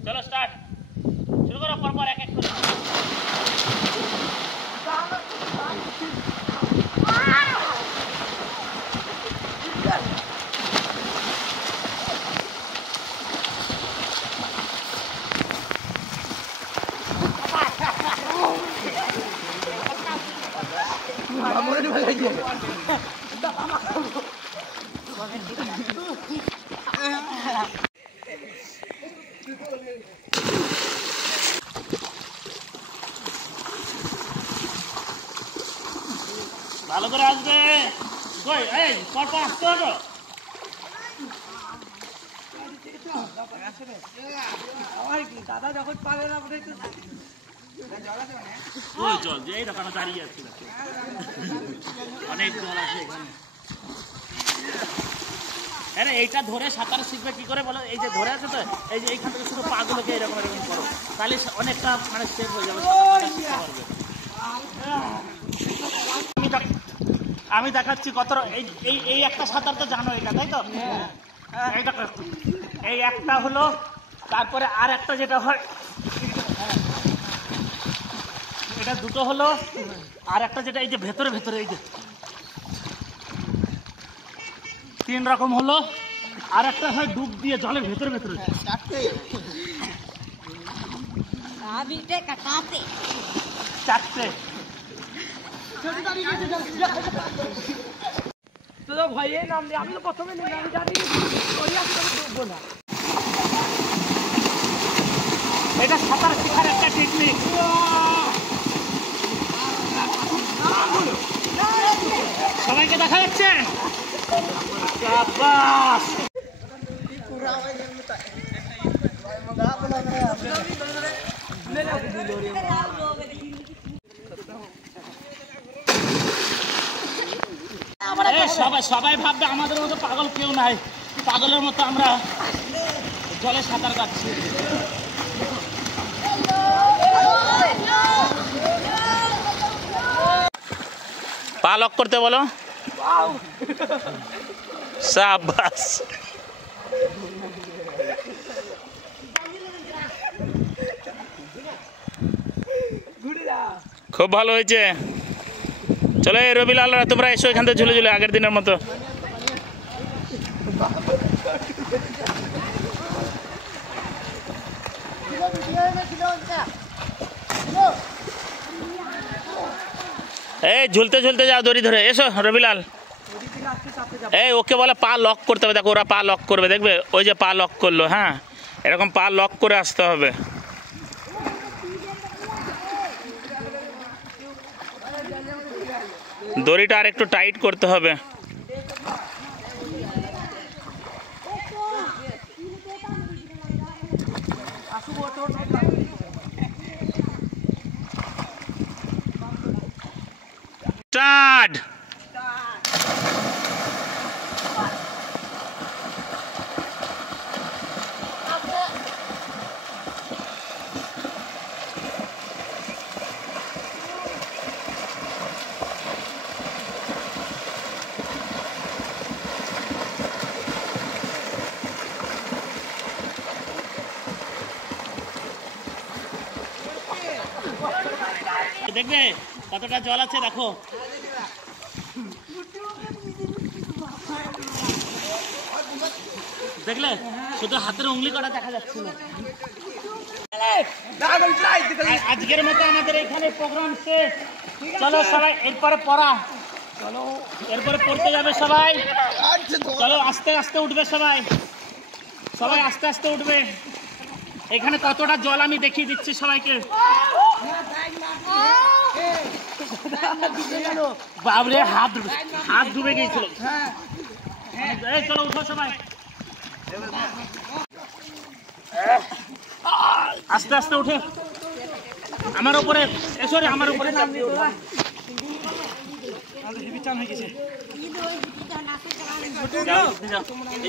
चलो स्टार्ट शुरू करो पर एक एक ভালো করে আসবে কই এই পরপর আসতে হবে দাদা যখন পাবে না ওই জল যে এই দোকানে দাঁড়িয়ে আছে অনেক জল আছে এখানে আরে এইটা ধরে সাঁতার শিখবে কি করে বলো এই যে ধরে আছে তো এই যে এইখান থেকে শুধু পাগুলোকে এরকম এরকম করো তাহলে অনেকটা মানে সেফ হয়ে যাবে আমি দেখাচ্ছি কত এই এই এই একটা সাঁতার তো জানো এটা তাই তো এই দেখো এই একটা হলো তারপরে আর একটা যেটা হয় এটা দুটো হলো আর একটা যেটা এই যে ভেতরে ভেতরে এই যে তিন রকম হলো আর একটা হয় ডুব দিয়ে জলের ভেতরে ভেতরে চারটে তো ভয়ে নাম দিয়ে আমি তো প্রথমে নেই আমি জানি ডুববো না এটা সাঁতার শেখার একটা টেকনিক সবাইকে দেখা যাচ্ছে শাবাশ সবাই সবাই ভাববে আমাদের মতো পাগল কেউ নাই পাগলের মতো আমরা জলে সাঁতার কাটছি পা লক করতে বলো শাবাশ খুব ভালো হয়েছে চলো এই রবিলালরা তোমরা এসো এখান থেকে ঝুলে ঝুলে আগের দিনের মতো এই ঝুলতে ঝুলতে যাও দড়ি ধরে এসো রবিলাল এই ওকে বলে পা লক করতে হবে দেখো ওরা পা লক করবে দেখবে ওই যে পা লক করলো হ্যাঁ এরকম পা লক করে আসতে হবে দড়িটা আর একটু টাইট করতে হবে স্টার্ট দেখবে কতটা জল আছে দেখো দেখলে শুধু হাতের উংলি করা দেখা যাচ্ছিল আজকের মতো আমাদের এখানে প্রোগ্রাম শেষ চলো সবাই এরপরে পড়া চলো এরপরে পড়তে যাবে সবাই চলো আস্তে আস্তে উঠবে সবাই সবাই আস্তে আস্তে উঠবে এখানে কতটা জল আমি দেখিয়ে দিচ্ছি সবাইকে বাবরে হাত হাত ডুবে গিয়েছিল চলো উঠো সবাই আস্তে আস্তে উঠে আমার উপরে এসো রে আমার উপরে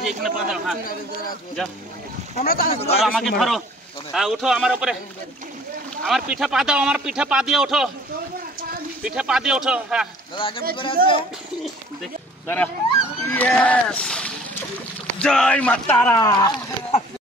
এখানে পা দাও হ্যাঁ যাও আমাকে ধরো হ্যাঁ উঠো আমার উপরে আমার পিঠে পা দাও আমার পিঠে পা দিয়ে ওঠো পিঠে পা দিয়ে ওঠো হ্যাঁ দাঁড়া জয় মা তারা।